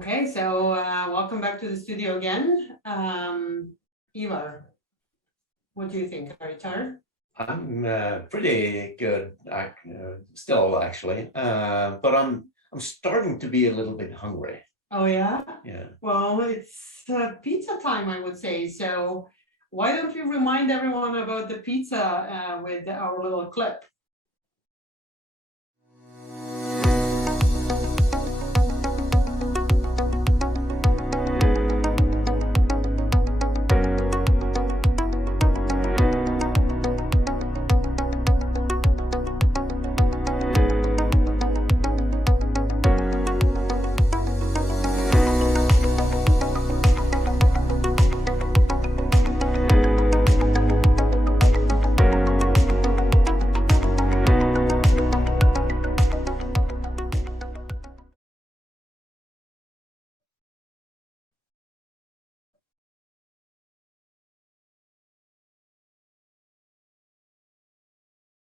Okay, so welcome back to the studio again. Ivar, what do you think? Are you tired? I'm pretty good, still actually, but I'm starting to be a little bit hungry. Oh yeah? Yeah. Well, it's pizza time, I would say. So why don't you remind everyone about the pizza with our little clip?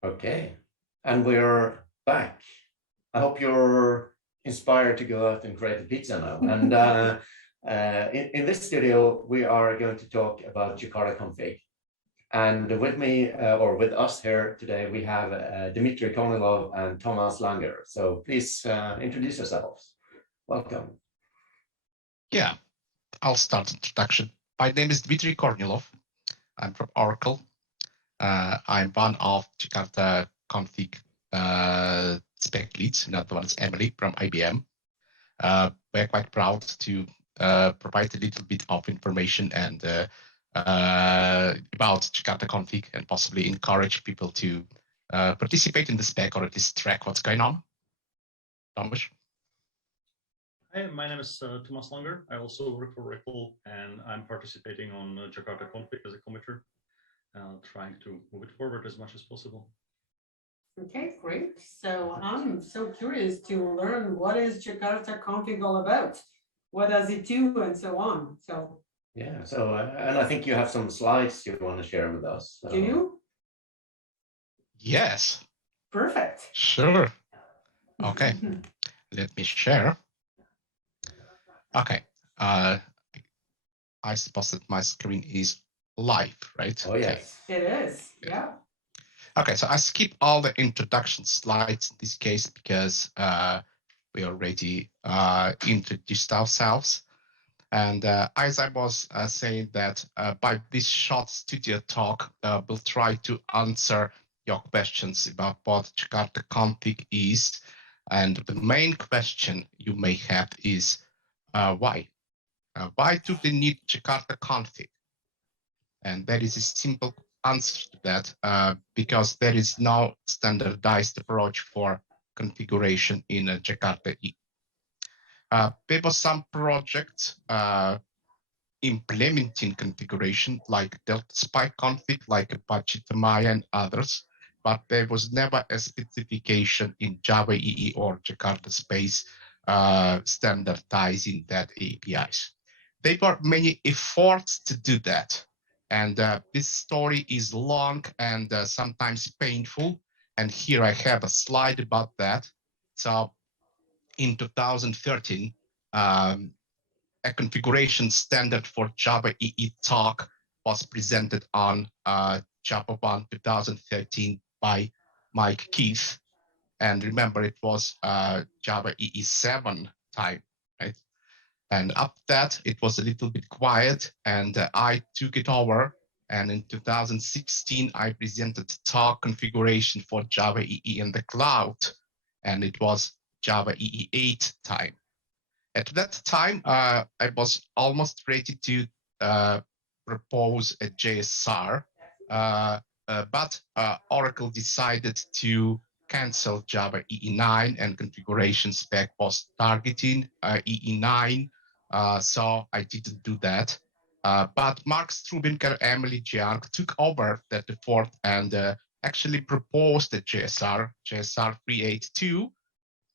Okay, and we're back. I hope you're inspired to go out and create a pizza now. And in this studio, we are going to talk about Jakarta config. And with me, or with us here today, we have Dmitry Kornilov and Thomas Langer. So please introduce yourselves. Welcome. Yeah, I'll start the introduction. My name is Dmitry Kornilov. I'm from Oracle. I'm one of Jakarta config spec leads. Another one is Emily from IBM. We're quite proud to provide a little bit of information and about Jakarta config and possibly encourage people to participate in the spec or at least track what's going on. Thomas? Hi, my name is Thomas Langer. I also work for Oracle, and I'm participating on Jakarta config as a committer, trying to move it forward as much as possible. Okay, great. So I'm so curious to learn what is Jakarta config all about? What does it do and so on? So yeah, so and I think you have some slides you want to share with us. So. Do you? Yes. Perfect. Sure. Okay. Let me share. Okay. I suppose that my screen is live, right? Oh, yes. Okay. It is. Yeah. Okay, so I skip all the introduction slides in this case because we already introduced ourselves. And as I was saying that by this short studio talk, we'll try to answer your questions about what Jakarta config is. And the main question you may have is why? Why do they need Jakarta config? And there is a simple answer to that because there is no standardized approach for configuration in Jakarta EE. There was some projects implementing configuration like Delta Spike config, like Apache Tamaya and others, but there was never a specification in Java EE or Jakarta space standardizing that APIs. There were many efforts to do that. And this story is long and sometimes painful. And here I have a slide about that. So in 2013, a configuration standard for Java EE talk was presented on JakartaOne 2013 by Mike Keith. And remember, it was Java EE 7 time, right? And after that, it was a little bit quiet, and I took it over. And in 2016, I presented talk configuration for Java EE in the cloud, and it was Java EE 8 time. At that time, I was almost ready to propose a JSR, but Oracle decided to cancel Java EE 9 and configuration spec was targeting EE 9, so I didn't do that. But Mark Strubenker, Emily Jiang took over that effort and actually proposed a JSR 382,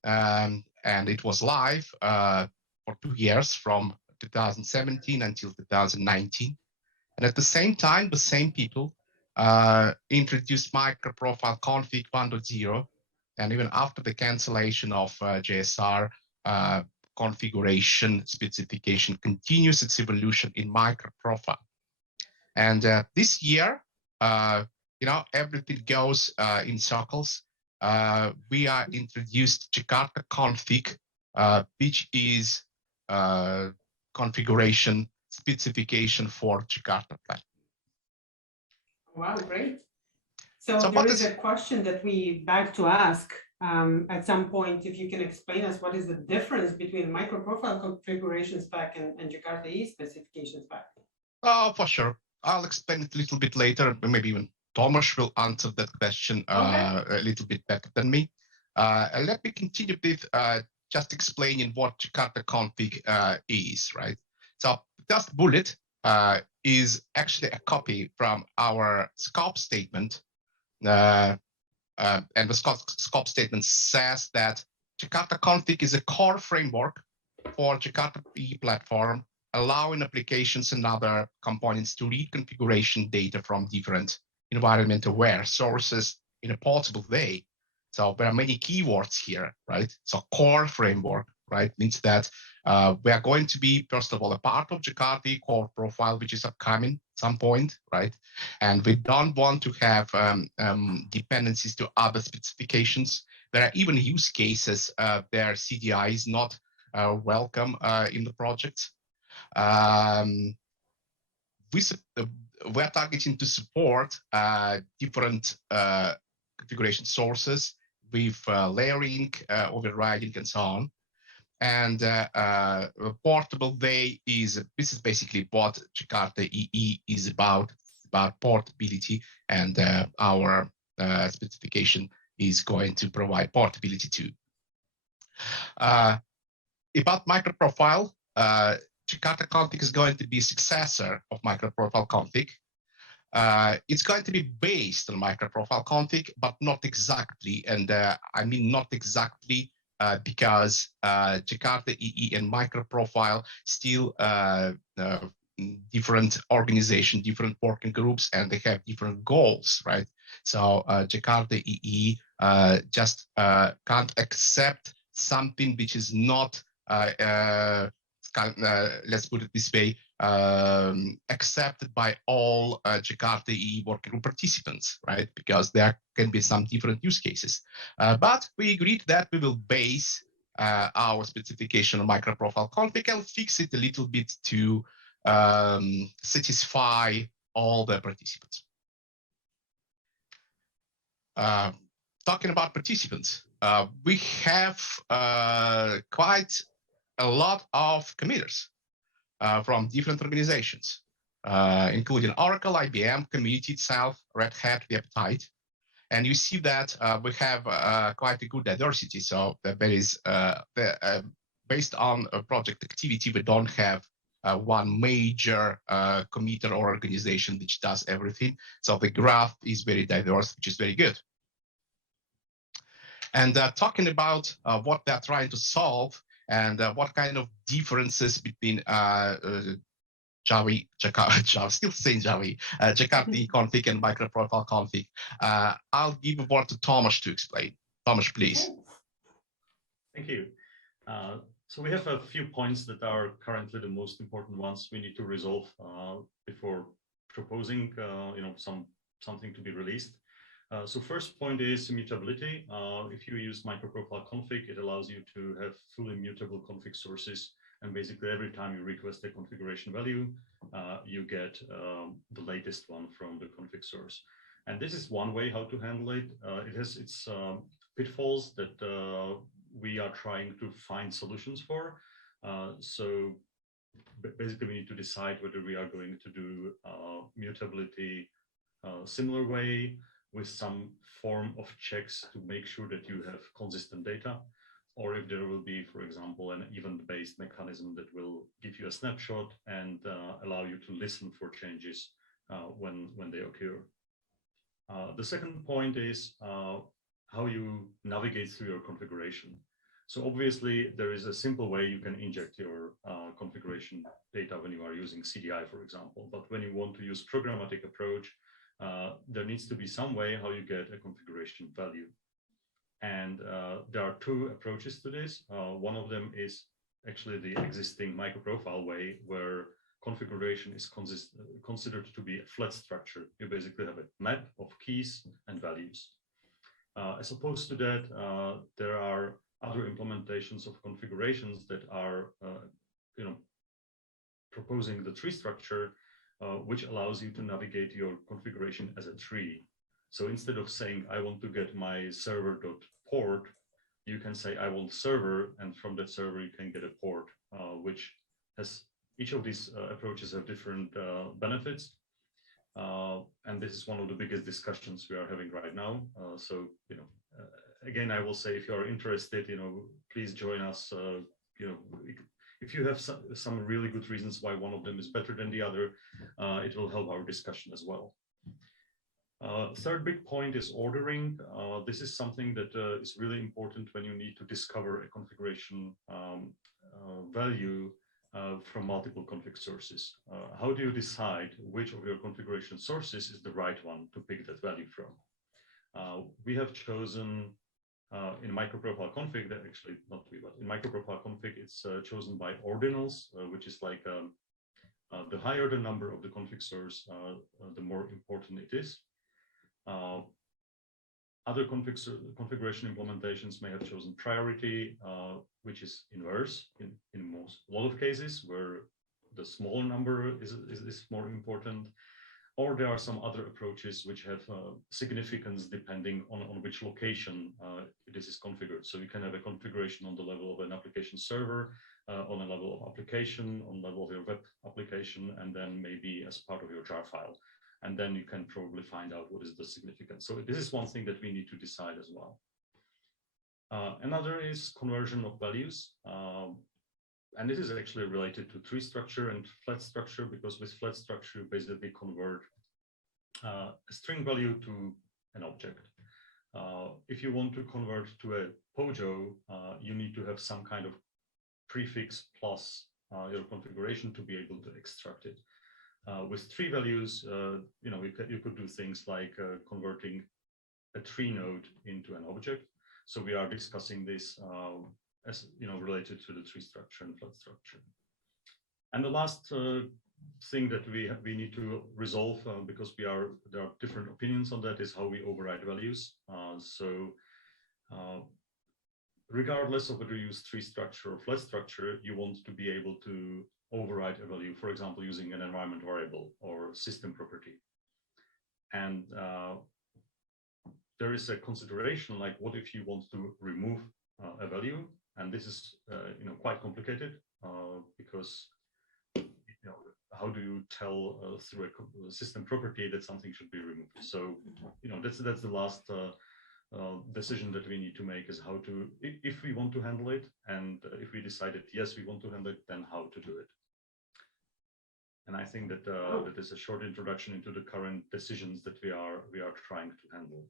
and it was live for 2 years from 2017 until 2019. And at the same time, the same people introduced microprofile config 1.0. And even after the cancellation of JSR, configuration specification continues its evolution in microprofile. And this year, everything goes in circles. We are introduced Jakarta config, which is configuration specification for Jakarta platform. Wow, great. So So there is a question that we beg to ask at some point, if you can explain us what is the difference between microprofile configuration spec and Jakarta EE specification spec? Oh, for sure. I'll explain it a little bit later, but maybe even Tomasz will answer that question a little bit better than me. Let me continue with just explaining what Jakarta config is, right? So just bullet is actually a copy from our scope statement. And the scope statement says that Jakarta config is a core framework for Jakarta EE platform, allowing applications and other components to read configuration data from different environment-aware sources in a portable way. So there are many keywords here, right? So core framework, right, means that we are going to be, first of all, a part of Jakarta EE core profile, which is upcoming at some point, right? And we don't want to have dependencies to other specifications. There are even use cases where CDI is not welcome in the project. We're targeting to support different configuration sources with layering, overriding, and so on. And portable way this is basically what Jakarta EE is about portability, and our specification is going to provide portability too. About microprofile, Jakarta config is going to be successor of microprofile config. It's going to be based on microprofile config, but not exactly. And I mean not exactly because Jakarta EE and microprofile still different organization, different working groups, and they have different goals, right? So Jakarta EE just can't accept something which is not let's put it this way, accepted by all Jakarta EE working group participants, right? Because there can be some different use cases. But we agreed that we will base our specification on microprofile config and fix it a little bit to satisfy all the participants. Talking about participants, we have quite a lot of committers from different organizations, including Oracle, IBM, community itself, Red Hat, the Appetite. And you see that we have quite a good diversity. So there is, based on project activity, we don't have one major committer or organization which does everything. So the graph is very diverse, which is very good. And talking about what they're trying to solve, and what kind of differences between Jakarta, still saying Jakarta EE config and microprofile config. I'll give a word to Tomasz to explain. Tomasz, please. Thank you. So we have a few points that are currently the most important ones we need to resolve before proposing, something to be released. So first point is immutability. If you use microprofile config, it allows you to have fully mutable config sources. And basically every time you request a configuration value, you get the latest one from the config source. And this is one way how to handle it. It has its pitfalls that we are trying to find solutions for. So basically we need to decide whether we are going to do mutability similar way, with some form of checks to make sure that you have consistent data, or if there will be, for example, an event-based mechanism that will give you a snapshot and allow you to listen for changes when they occur. The second point is how you navigate through your configuration. So obviously there is a simple way you can inject your configuration data when you are using CDI, for example, but when you want to use programmatic approach, there needs to be some way how you get a configuration value. And there are two approaches to this. One of them is actually the existing microprofile way, where configuration is considered to be a flat structure. You basically have a map of keys and values. As opposed to that, there are other implementations of configurations that are, proposing the tree structure, which allows you to navigate your configuration as a tree. So instead of saying, I want to get my server.port, you can say, I want server, and from that server, you can get a port, which has, each of these approaches have different benefits. And this is one of the biggest discussions we are having right now. So, again, I will say, if you are interested, please join us. If you have some really good reasons why one of them is better than the other, it will help our discussion as well. Third big point is ordering. This is something that is really important when you need to discover a configuration value from multiple config sources. How do you decide which of your configuration sources is the right one to pick that value from? We have chosen in microprofile config, that actually not we, but in microprofile config, it's chosen by ordinals, which is like the higher the number of the config source, the more important it is. Other configuration implementations may have chosen priority, which is inverse in a lot of cases, where the smaller number is more important. Or there are some other approaches which have significance depending on which location this is configured. So you can have a configuration on the level of an application server, on a level of application, on the level of your web application, and then maybe as part of your jar file. And then you can probably find out what is the significance. So this is one thing that we need to decide as well. Another is conversion of values. And this is actually related to tree structure and flat structure, because with flat structure, you basically convert a string value to an object. If you want to convert to a POJO, you need to have some kind of prefix plus your configuration to be able to extract it. With tree values, you could do things like converting a tree node into an object. So we are discussing this as related to the tree structure and flat structure. And the last thing that we need to resolve, because there are different opinions on that, is how we override values. Regardless of whether you use tree structure or flat structure, you want to be able to override a value, for example, using an environment variable or system property. And there is a consideration like, what if you want to remove a value? And this is quite complicated because how do you tell through a system property that something should be removed? So that's the last decision that we need to make, is how to, if we want to handle it, and if we decided yes we want to handle it, then how to do it. And I think that that is a short introduction into the current decisions that we are trying to handle.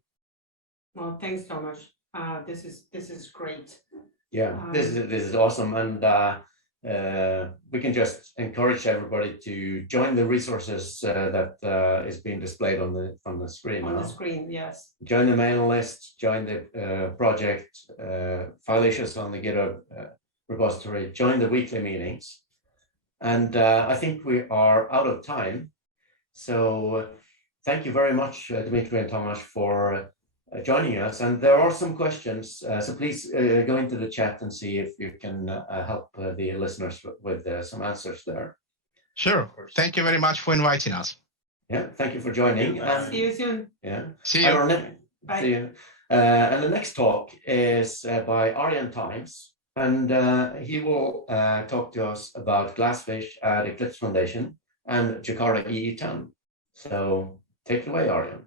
Well, thanks so much. This is great. Yeah, this is awesome, and we can just encourage everybody to join the resources that is being displayed on the screen. On the screen, yes. Join the mailing list, join the project, file issues on the GitHub repository, join the weekly meetings, and I think we are out of time. So thank you very much, Dmitry and Tomasz, for joining us, and there are some questions, so please go into the chat and see if you can help the listeners with some answers there. Sure. Thank you very much for inviting us. Yeah, thank you for joining. See you soon. Yeah. See you. Bye. See you. And the next talk is by Arjen Times, and he will talk to us about Glassfish at Eclipse Foundation and Jakarta EE 10. So take it away, Arjen.